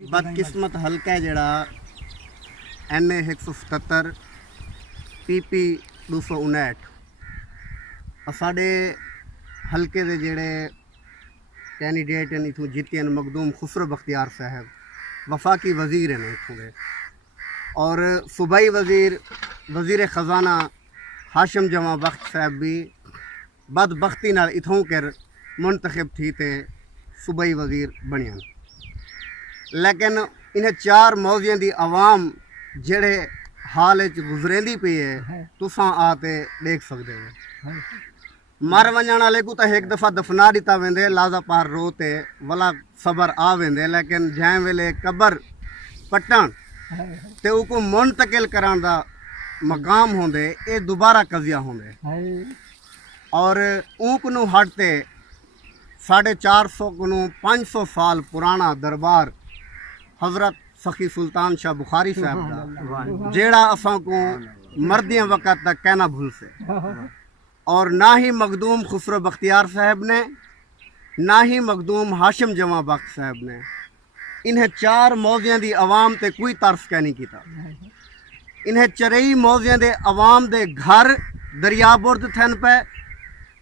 बदकिस्मत हल्का है जड़ा NA 177 PP 259 साढ़े हल्के दे जेड़े कैंडीडेट हैं इथों जीते हैं मखदूम खुसरो बख्तियार साहब वफाकी वज़ीर हैं इथों के और सूबाई वज़ीर ख़जाना हाशिम जमा बख्त साहब भी बदबख्ती नाल इथों कर मुंतखब थी ते सूबाई वज़ीर बनिया। लेकिन इन्हें चार मौजियां दी आवाम जेड़े हाल गुजरेंदी पई है तुसां आते देख सकते हो। मर वजण वाले को तो एक दफ़ा दफना दिता वेंदे लाजा पार रोते वला सबर आ वेंदे, लेकिन जै वेले कबर पट्टन ते उको मुंतकिल करान दा मकाम होंदे ये दोबारा कजिया होंदे और ऊक नू हटते 450 को 500 साल पुराना दरबार हज़रत सखी सुल्तान शाह बुखारी साहब का जेड़ा असां को मर्दियां वक़्त तक कहना भूल से और ना ही मखदूम खुसरो बख्तियार साहब ने ना ही मखदूम हाशिम जमा बख्त साहब ने इन्हें चार मौजियां दी आवाम ते कोई तरस कह नहीं किया। इन्हें चरई मौजियां दे आवाम दे घर दरिया बुर्द थन पे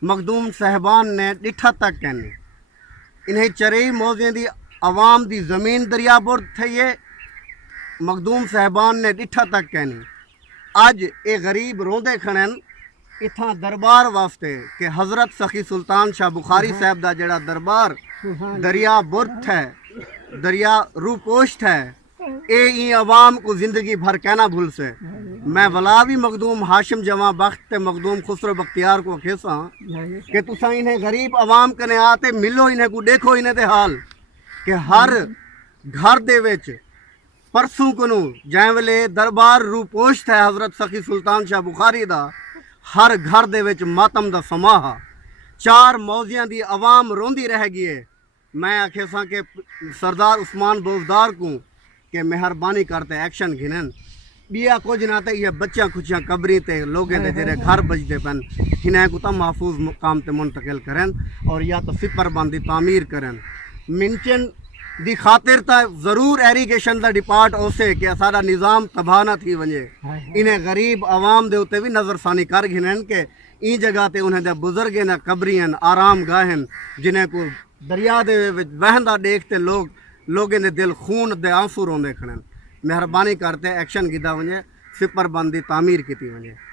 मखदूम साहबान ने डिठा तक कहनी। इन्हें चरई मौजियां दी आवाम दी ज़मीन दरिया बुर्द थी मखदूम साहबान ने डिठा तक कहनी। अज ये गरीब रोंदे खड़न इतना दरबार वास्ते कि हज़रत सखी सुल्तान शाह बुखारी साहब का जड़ा दरबार दरिया बुर्द है दरिया रूपोश है ये अवाम को जिंदगी भर कहना भूल से। मैं वला भी मखदूम हाशिम जमा बख्त मखदूम खुसरो बख्तियार को खेसा कि तुसा इन्हें गरीब अवाम कने आते मिलो इन्हें को देखो इन्हें दे हाल कि हर घर दे विच परसों को जै वेले दरबार रूपोश है हज़रत सखी सुल्तान शाह बुखारी दा हर घर दे विच मातम दा समाह चार मौजियां दी आवाम रोंदी रह गई है। मैं आखे सा कि सरदार उस्मान बोजदार को कि मेहरबानी करते एक्शन घिनन बिया कुछ ना तो ये बच्चा खुशियाँ कबरी ते लोगों के जेरे घर बजते पन इन्हें को तो महफूज मुकाम ते मुंतकिल करन और या तो सिपर बंदी तामीर करन। मिंचन दी खातिर ता ज़रूर एरीगेशन का डिपार्ट उसे कि सारा निज़ाम तबाह ना थी वजे इन्हें गरीब आवाम दे उत्ते भी नज़रसानी कर घिनन के ई जगह ते उन्हें दे बुजुर्ग न कबरियन आराम गाहन जिन्हें को दरिया दे वहंदा देखते लोगों ने दिल खून दे आंसू रोंदे खड़न। मेहरबानी करते एक्शन गिदा वजे सिपर बंदी तामीर की वजे।